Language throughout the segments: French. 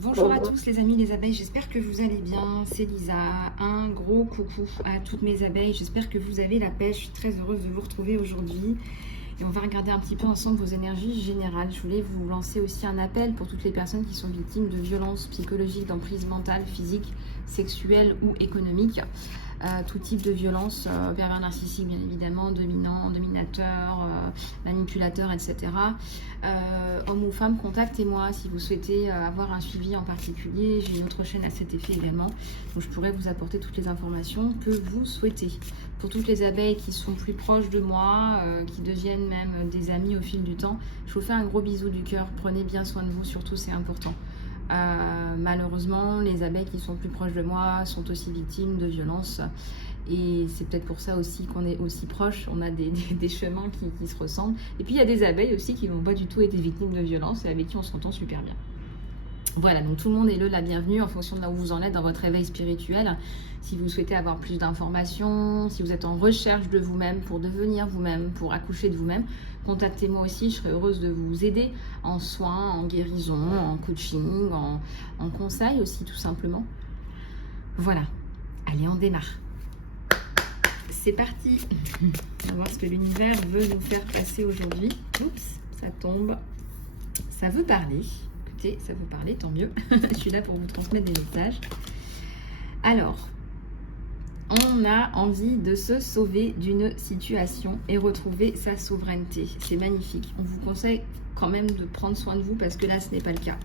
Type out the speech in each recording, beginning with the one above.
Bonjour à tous les amis les abeilles, j'espère que vous allez bien, c'est Lisa, un gros coucou à toutes mes abeilles, j'espère que vous avez la pêche, je suis très heureuse de vous retrouver aujourd'hui et on va regarder un petit peu ensemble vos énergies générales. Je voulais vous lancer aussi un appel pour toutes les personnes qui sont victimes de violences psychologiques, d'emprise mentale, physique, sexuelle ou économique. Tout type de violence, pervers narcissique bien évidemment, dominant, dominateur, manipulateur, etc. Homme ou femme, contactez-moi si vous souhaitez avoir un suivi en particulier. J'ai une autre chaîne à cet effet également, où je pourrais vous apporter toutes les informations que vous souhaitez. Pour toutes les abeilles qui sont plus proches de moi, qui deviennent même des amis au fil du temps, je vous fais un gros bisou du cœur. Prenez bien soin de vous, surtout c'est important. Malheureusement, les abeilles qui sont plus proches de moi sont aussi victimes de violences et c'est peut-être pour ça aussi qu'on est aussi proches, on a des chemins qui se ressemblent. Et puis il y a des abeilles aussi qui n'ont pas du tout été victimes de violences et avec qui on s'entend super bien. Voilà, donc tout le monde est la bienvenue en fonction de là où vous en êtes dans votre réveil spirituel. Si vous souhaitez avoir plus d'informations, si vous êtes en recherche de vous-même, pour devenir vous-même, pour accoucher de vous-même, contactez-moi aussi, je serai heureuse de vous aider en soins, en guérison, en coaching, en conseil aussi tout simplement. Voilà, allez on démarre. C'est parti. On va voir ce que l'univers veut nous faire passer aujourd'hui. Oups, ça tombe. Ça veut parler. Écoutez, ça veut parler, tant mieux. Je suis là pour vous transmettre des messages. Alors, on a envie de se sauver d'une situation et retrouver sa souveraineté. C'est magnifique. On vous conseille quand même de prendre soin de vous parce que là, ce n'est pas le cas.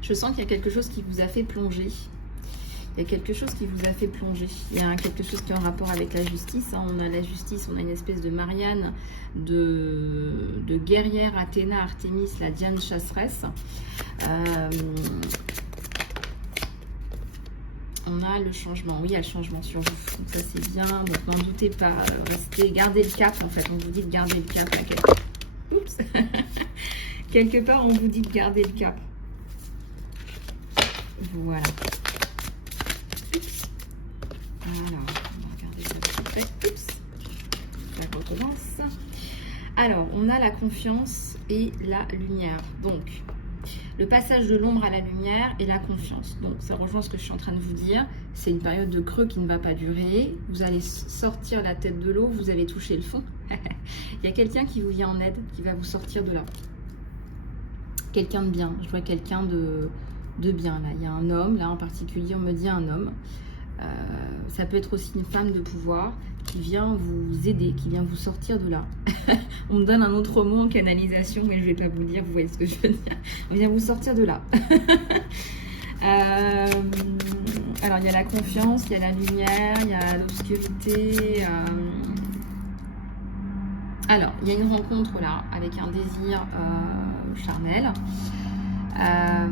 Je sens qu'il y a quelque chose qui vous a fait plonger. Il y a quelque chose qui vous a fait plonger. Il y a quelque chose qui est en rapport avec la justice. On a la justice, on a une espèce de Marianne, de guerrière Athéna, Artémis, la Diane chasseresse. On a le changement. Oui, il y a le changement sur vous. Donc ça, c'est bien. Donc n'en doutez pas. Restez, gardez le cap, en fait. On vous dit de garder le cap. Oups. Quelque part, on vous dit de garder le cap. Voilà. Alors, on va regarder ça tout de suite. Oups, ça recommence. Alors, on a la confiance et la lumière. Donc, le passage de l'ombre à la lumière et la confiance. Donc, ça rejoint ce que je suis en train de vous dire. C'est une période de creux qui ne va pas durer. Vous allez sortir la tête de l'eau, vous allez toucher le fond. Il y a quelqu'un qui vous vient en aide, qui va vous sortir de là. Quelqu'un de bien. Je vois quelqu'un de bien, là. Il y a un homme, là en particulier, on me dit un homme. Ça peut être aussi une femme de pouvoir qui vient vous aider, qui vient vous sortir de là. On me donne un autre mot en canalisation, mais je ne vais pas vous le dire, vous voyez ce que je veux dire. On vient vous sortir de là. Alors, il y a la confiance, il y a la lumière, il y a l'obscurité. Alors, il y a une rencontre là, avec un désir charnel. Alors.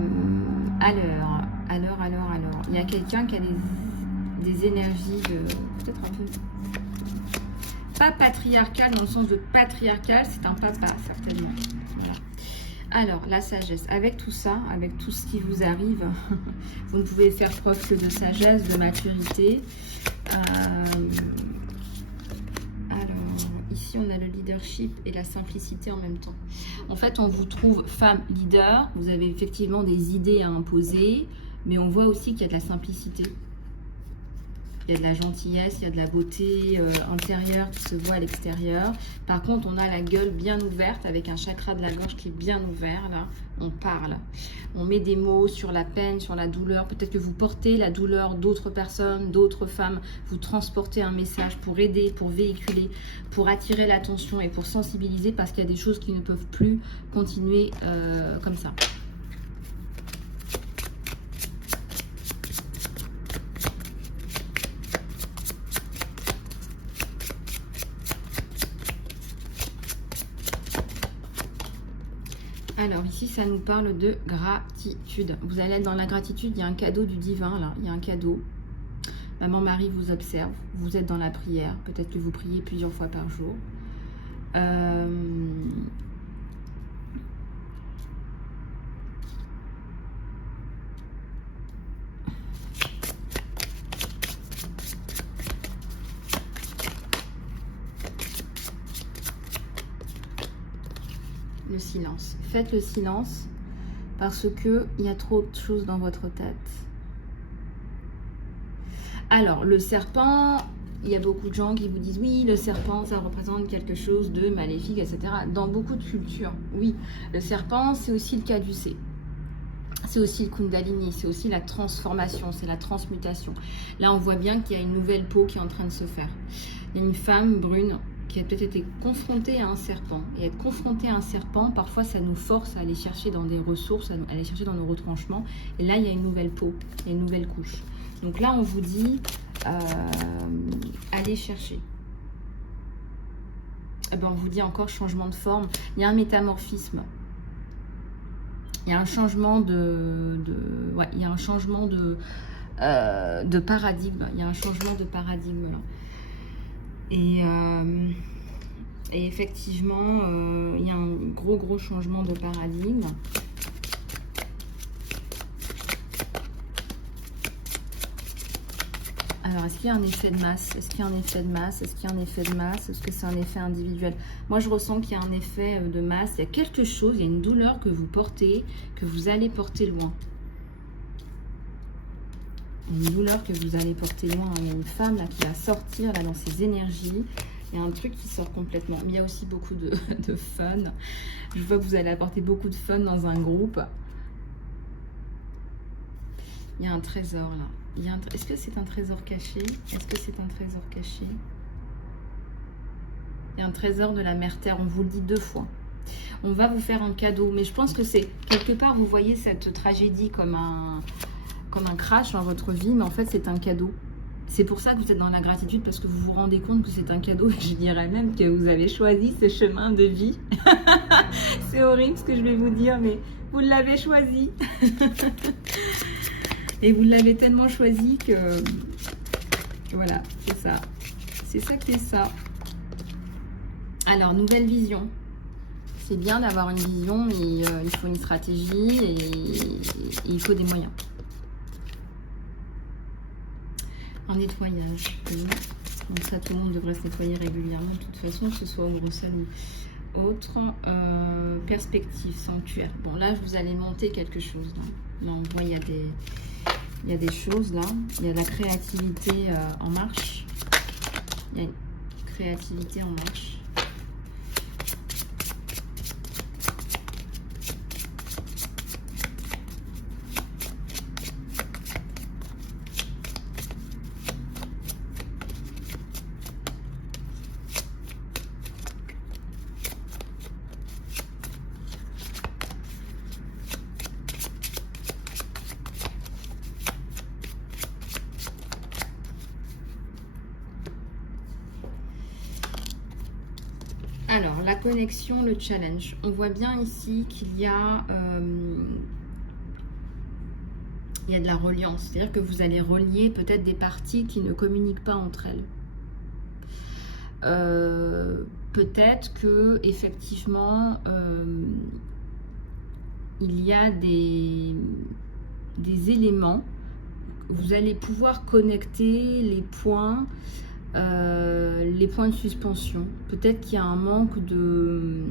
Il y a quelqu'un qui a des énergies peut-être un peu pas patriarcal dans le sens de patriarcal, c'est un papa certainement. Voilà. Alors la sagesse, avec tout ça, avec tout ce qui vous arrive, vous ne pouvez faire preuve que de sagesse, de maturité. Alors ici on a le leadership et la simplicité en même temps. En fait on vous trouve femme leader, vous avez effectivement des idées à imposer, mais on voit aussi qu'il y a de la simplicité. Il y a de la gentillesse, il y a de la beauté intérieure qui se voit à l'extérieur. Par contre, on a la gueule bien ouverte avec un chakra de la gorge qui est bien ouvert. Là, on parle. On met des mots sur la peine, sur la douleur. Peut-être que vous portez la douleur d'autres personnes, d'autres femmes. Vous transportez un message pour aider, pour véhiculer, pour attirer l'attention et pour sensibiliser parce qu'il y a des choses qui ne peuvent plus continuer comme ça. Alors ici, ça nous parle de gratitude. Vous allez être dans la gratitude, il y a un cadeau du divin là, il y a un cadeau. Maman Marie vous observe, vous êtes dans la prière, peut-être que vous priez plusieurs fois par jour. Le silence. Faites le silence parce que il y a trop de choses dans votre tête. Alors, le serpent, il y a beaucoup de gens qui vous disent oui, le serpent, ça représente quelque chose de maléfique, etc. Dans beaucoup de cultures, oui, le serpent, c'est aussi le caducée. C'est aussi le Kundalini, c'est aussi la transformation, c'est la transmutation. Là, on voit bien qu'il y a une nouvelle peau qui est en train de se faire. Il y a une femme brune qui a peut-être été confrontée à un serpent. Et être confrontée à un serpent, parfois, ça nous force à aller chercher dans des ressources, à aller chercher dans nos retranchements. Et là, il y a une nouvelle peau, il y a une nouvelle couche. Donc là, on vous dit, allez chercher. Eh ben, on vous dit encore changement de forme. Il y a un métamorphisme. Il y a un changement ouais, il y a un changement de paradigme. Il y a un changement de paradigme là. Et effectivement, il y a un gros changement de paradigme. Alors, est-ce qu'il y a un effet de masse? Est-ce qu'il y a un effet de masse? Est-ce qu'il y a un effet de masse? Est-ce que c'est un effet individuel? Moi, je ressens qu'il y a un effet de masse. Il y a quelque chose, il y a une douleur que vous portez, que vous allez porter loin. Une douleur que vous allez porter loin. Il y a une femme là qui va sortir là, dans ses énergies. Il y a un truc qui sort complètement. Mais il y a aussi beaucoup de fun. Je vois que vous allez apporter beaucoup de fun dans un groupe. Il y a un trésor là. Est-ce que c'est un trésor caché? Est-ce que c'est un trésor caché? Il y a un trésor de la mère Terre. On vous le dit 2 fois. On va vous faire un cadeau. Mais je pense que c'est quelque part, vous voyez cette tragédie comme un crash dans votre vie. Mais en fait, c'est un cadeau. C'est pour ça que vous êtes dans la gratitude, parce que vous vous rendez compte que c'est un cadeau. Je dirais même que vous avez choisi ce chemin de vie. C'est horrible ce que je vais vous dire, mais vous l'avez choisi. Et vous l'avez tellement choisi que voilà, c'est ça. C'est ça qui est ça. Alors, nouvelle vision. C'est bien d'avoir une vision, mais il faut une stratégie et il faut des moyens. Un nettoyage. Donc ça, tout le monde devrait se nettoyer régulièrement, de toute façon, que ce soit au Bruxelles ou autre. Perspective, sanctuaire. Bon, là, vous allez monter quelque chose. Là, on voit, il y a des choses là. Il y a de la créativité en marche. Il y a une créativité en marche. Alors, la connexion, le challenge. On voit bien ici qu'il y a de la reliance. C'est-à-dire que vous allez relier peut-être des parties qui ne communiquent pas entre elles. Peut-être que effectivement, il y a des éléments. Vous allez pouvoir connecter les points de suspension. Peut-être qu'il y a un manque de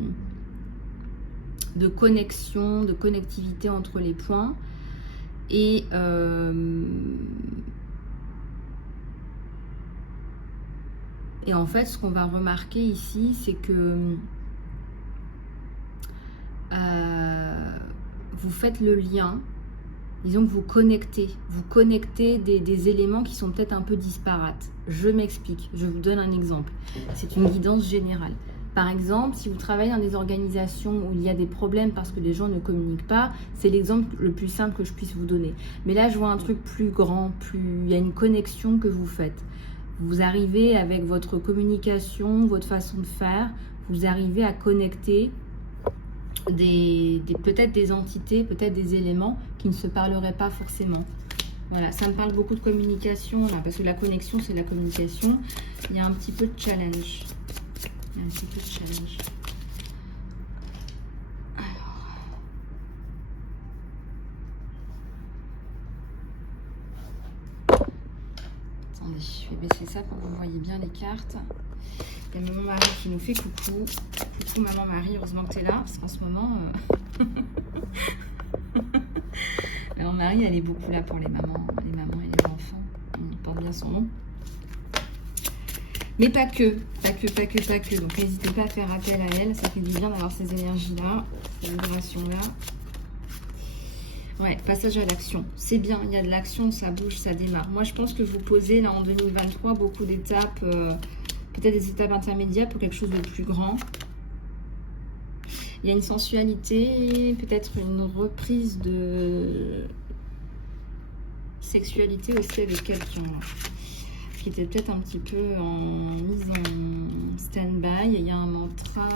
connexion, de connectivité entre les points. Et en fait, ce qu'on va remarquer ici, c'est que vous faites le lien. Disons que vous connectez des éléments qui sont peut-être un peu disparates. Je m'explique, je vous donne un exemple. C'est une guidance générale. Par exemple, si vous travaillez dans des organisations où il y a des problèmes parce que les gens ne communiquent pas, c'est l'exemple le plus simple que je puisse vous donner. Mais là, je vois un truc plus grand, il y a une connexion que vous faites. Vous arrivez avec votre communication, votre façon de faire, vous arrivez à connecter peut-être des entités, peut-être des éléments qui ne se parleraient pas forcément. Voilà, ça me parle beaucoup de communication là, parce que la connexion, c'est la communication. Il y a un petit peu de challenge. Il y a un petit peu de challenge. Alors. Attendez, je vais baisser ça pour que vous voyez bien les cartes. Il y a maman Marie qui nous fait coucou. Coucou maman Marie, heureusement que tu es là, parce qu'en ce moment... Alors Marie, elle est beaucoup là pour les mamans et les enfants. On porte bien son nom. Mais pas que. Donc n'hésitez pas à faire appel à elle. Ça fait du bien d'avoir ces énergies-là, ces vibrations-là. Ouais, passage à l'action. C'est bien, il y a de l'action, ça bouge, ça démarre. Moi, je pense que vous posez là en 2023 beaucoup d'étapes, peut-être des étapes intermédiaires pour quelque chose de plus grand. Il y a une sensualité, peut-être une reprise de sexualité aussi avec quelqu'un qui était peut-être un petit peu mise en stand-by. Il y a un mantra.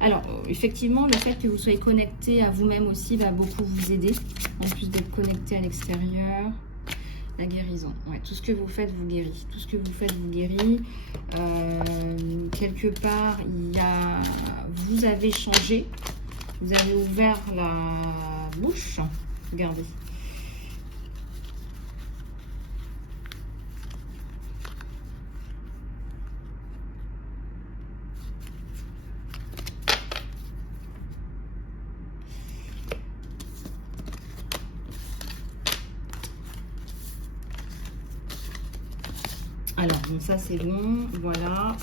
Alors, effectivement, le fait que vous soyez connecté à vous-même aussi va beaucoup vous aider, en plus d'être connecté à l'extérieur. La guérison. Ouais, tout ce que vous faites vous guérit. Tout ce que vous faites vous guérit. Quelque part, vous avez changé. Vous avez ouvert la bouche. Regardez. Alors, bon, ça c'est bon, voilà.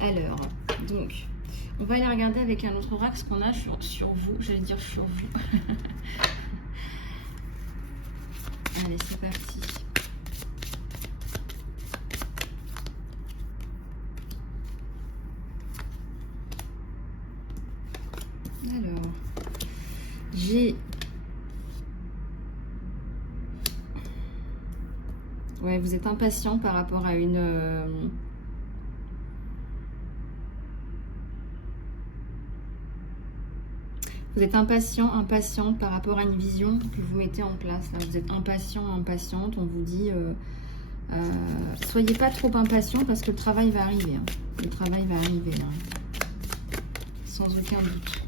Alors, donc, on va aller regarder avec un autre oracle ce qu'on a sur vous. J'allais dire sur vous. Allez, c'est parti. Alors, j'ai... Ouais, vous êtes impatient par rapport à une... Vous êtes impatiente par rapport à une vision que vous mettez en place. Là. Vous êtes impatiente. On vous dit, soyez pas trop impatient parce que le travail va arriver. Hein. Le travail va arriver, là. Sans aucun doute.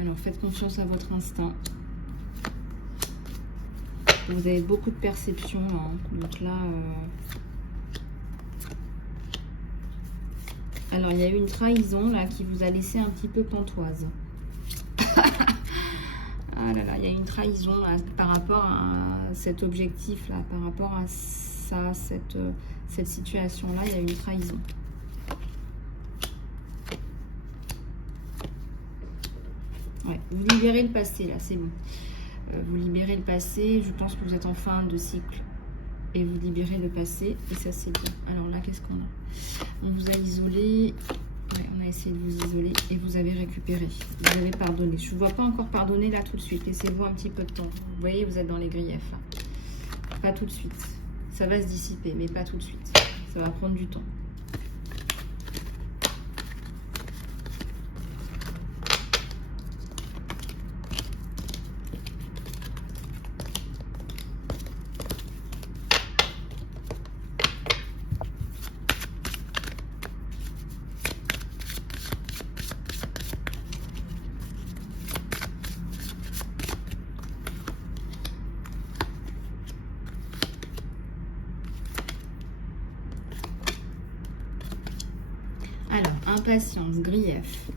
Alors, faites confiance à votre instinct. Vous avez beaucoup de perception, hein. Donc là... Alors, il y a eu une trahison, là, qui vous a laissé un petit peu pantoise. Ah là là, il y a une trahison, là, par rapport à cet objectif-là, par rapport à ça, cette situation-là, il y a eu une trahison. Ouais, vous libérez le passé, là, c'est bon. Vous libérez le passé, je pense que vous êtes en fin de cycle. Et vous libérez le passé, et ça c'est bien. Alors là, qu'est-ce qu'on a? On vous a isolé, ouais, on a essayé de vous isoler, et vous avez récupéré. Vous avez pardonné. Je ne vous vois pas encore pardonner là tout de suite. Laissez-vous un petit peu de temps. Vous voyez, vous êtes dans les griefs là. Pas tout de suite. Ça va se dissiper, mais pas tout de suite. Ça va prendre du temps. Alors, impatience, grief,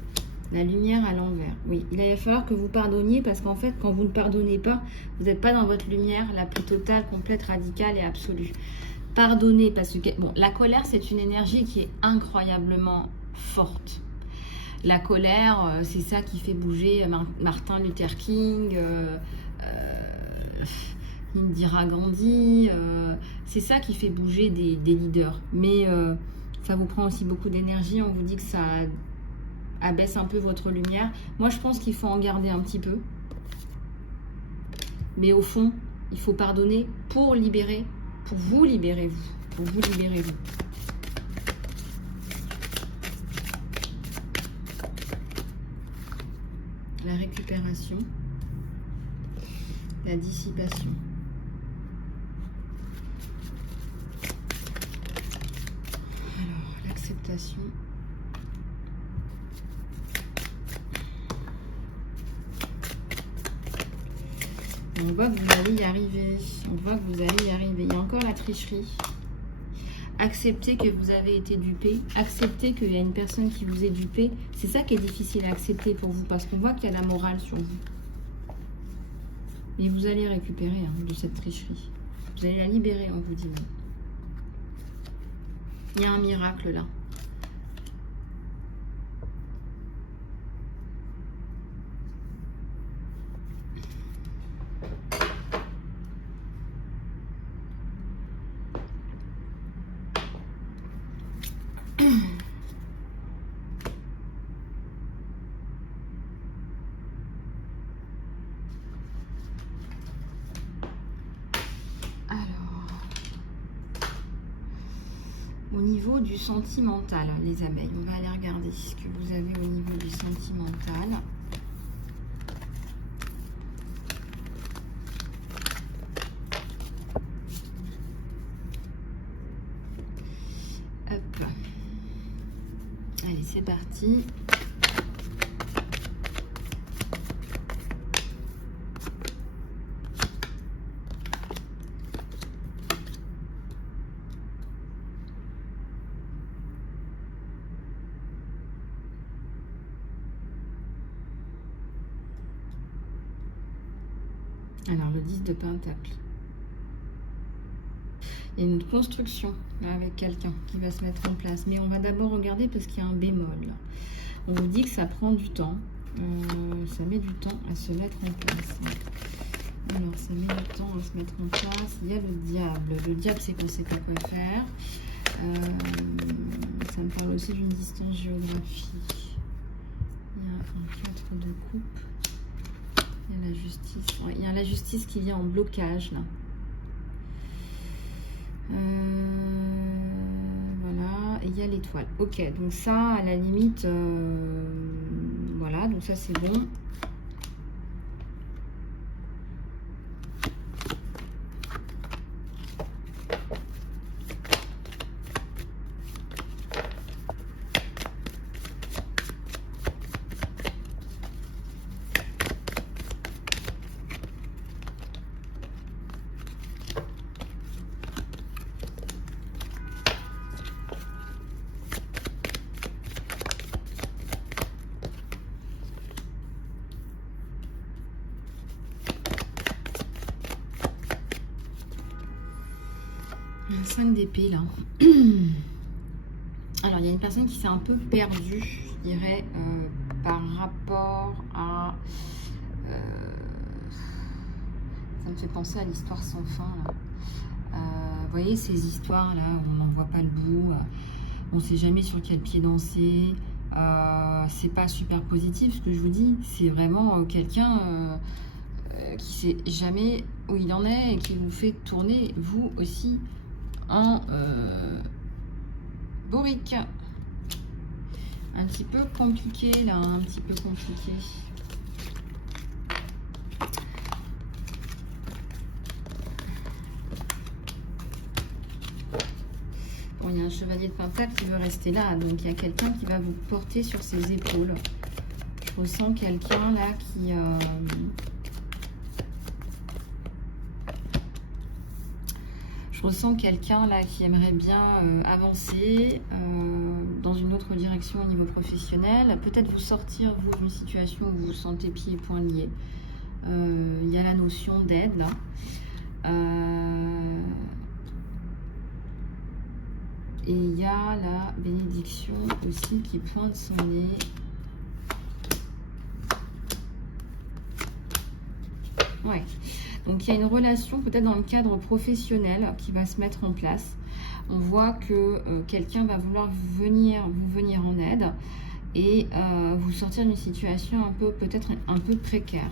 la lumière à l'envers. Oui, il va falloir que vous pardonniez parce qu'en fait, quand vous ne pardonnez pas, vous n'êtes pas dans votre lumière la plus totale, complète, radicale et absolue. Pardonnez parce que, bon, la colère, c'est une énergie qui est incroyablement forte. La colère, c'est ça qui fait bouger Martin Luther King, Indira Gandhi, c'est ça qui fait bouger des leaders. Mais... ça vous prend aussi beaucoup d'énergie. On vous dit que ça abaisse un peu votre lumière. Moi, je pense qu'il faut en garder un petit peu. Mais au fond, il faut pardonner pour libérer, pour vous libérer, vous. Pour vous libérer, vous. La récupération. La dissipation. Acceptation. On voit que vous allez y arriver. On voit que vous allez y arriver. Il y a encore la tricherie. Acceptez que vous avez été dupé. Acceptez qu'il y a une personne qui vous est dupée. C'est ça qui est difficile à accepter pour vous, parce qu'on voit qu'il y a la morale sur vous. Et vous allez récupérer de cette tricherie. Vous allez la libérer, on vous dit. Il y a un miracle là. Au niveau du sentimental, les abeilles, on va aller regarder ce que vous avez au niveau du sentimental. Hop. Allez, c'est parti. Alors, le 10 de Pentacle. Il y a une construction là, avec quelqu'un qui va se mettre en place. Mais on va d'abord regarder parce qu'il y a un bémol. Là. On vous dit que ça prend du temps. Ça met du temps à se mettre en place. Alors, ça met du temps à se mettre en place. Il y a le diable. Le diable, c'est qu'on ne sait pas quoi faire. Ça me parle aussi d'une distance géographique. Il y a un 4 de coupe. Il y a la justice. Ouais, il y a la justice qui vient en blocage là. Voilà. Et il y a l'étoile. Ok, donc ça, à la limite, voilà, donc ça c'est bon. Un 5 d'épée là. Alors il y a une personne qui s'est un peu perdue, je dirais, par rapport à... ça me fait penser à l'histoire sans fin là. Vous voyez ces histoires là où on n'en voit pas le bout, on ne sait jamais sur quel pied danser, c'est pas super positif ce que je vous dis, c'est vraiment quelqu'un qui sait jamais où il en est et qui vous fait tourner vous aussi en bourrique. Un petit peu compliqué là, un petit peu compliqué. Bon, il y a un chevalier de Pentacle qui veut rester là, donc il y a quelqu'un qui va vous porter sur ses épaules. Je ressens quelqu'un là qui... Je ressens quelqu'un là qui aimerait bien avancer dans une autre direction au niveau professionnel. Peut-être vous sortir, vous, d'une situation où vous vous sentez pieds et poings liés. Il y a la notion d'aide là. Et il y a la bénédiction aussi qui pointe son nez. Ouais. Donc il y a une relation peut-être dans le cadre professionnel qui va se mettre en place. On voit que quelqu'un va vouloir vous venir en aide et vous sortir d'une situation un peu peut-être un peu précaire.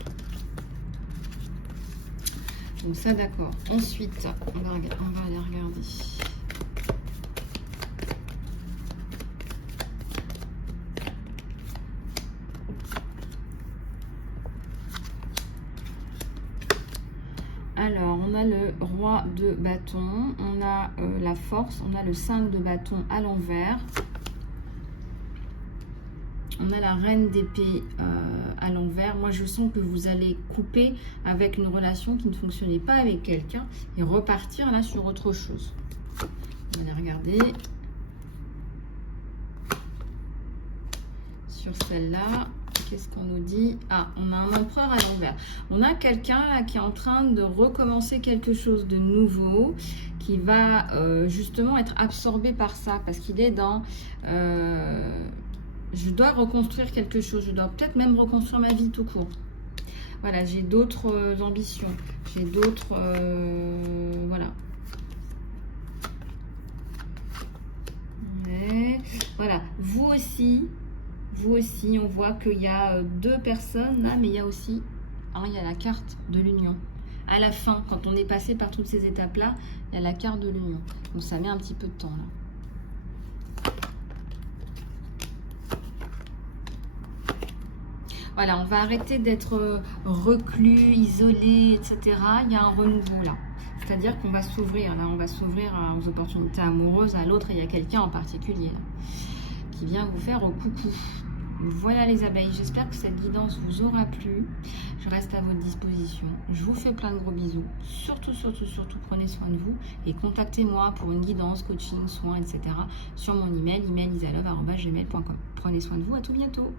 Donc ça d'accord. Ensuite, on va aller regarder. Alors, on a le roi de bâton, on a la force, on a le 5 de bâton à l'envers. On a la reine d'épée à l'envers. Moi, je sens que vous allez couper avec une relation qui ne fonctionnait pas avec quelqu'un et repartir là sur autre chose. On va aller regarder sur celle-là. Qu'est-ce qu'on nous dit? Ah, on a un empereur à l'envers. On a quelqu'un qui est en train de recommencer quelque chose de nouveau, qui va justement être absorbé par ça, parce qu'il est dans... je dois reconstruire quelque chose, je dois peut-être même reconstruire ma vie tout court. Voilà, j'ai d'autres ambitions, j'ai d'autres... voilà. Ouais. Voilà, vous aussi, on voit qu'il y a deux personnes là, mais il y a aussi, hein, il y a la carte de l'union. À la fin, quand on est passé par toutes ces étapes-là, il y a la carte de l'union. Donc ça met un petit peu de temps là. Voilà, on va arrêter d'être reclus, isolé, etc. Il y a un renouveau là. C'est-à-dire qu'on va s'ouvrir, là, on va s'ouvrir aux opportunités amoureuses, à l'autre, il y a quelqu'un en particulier là, qui vient vous faire coucou. Voilà les abeilles, j'espère que cette guidance vous aura plu. Je reste à votre disposition. Je vous fais plein de gros bisous. Surtout, prenez soin de vous et contactez-moi pour une guidance, coaching, soins, etc. sur mon email isalove@gmail.com. Prenez soin de vous, à tout bientôt.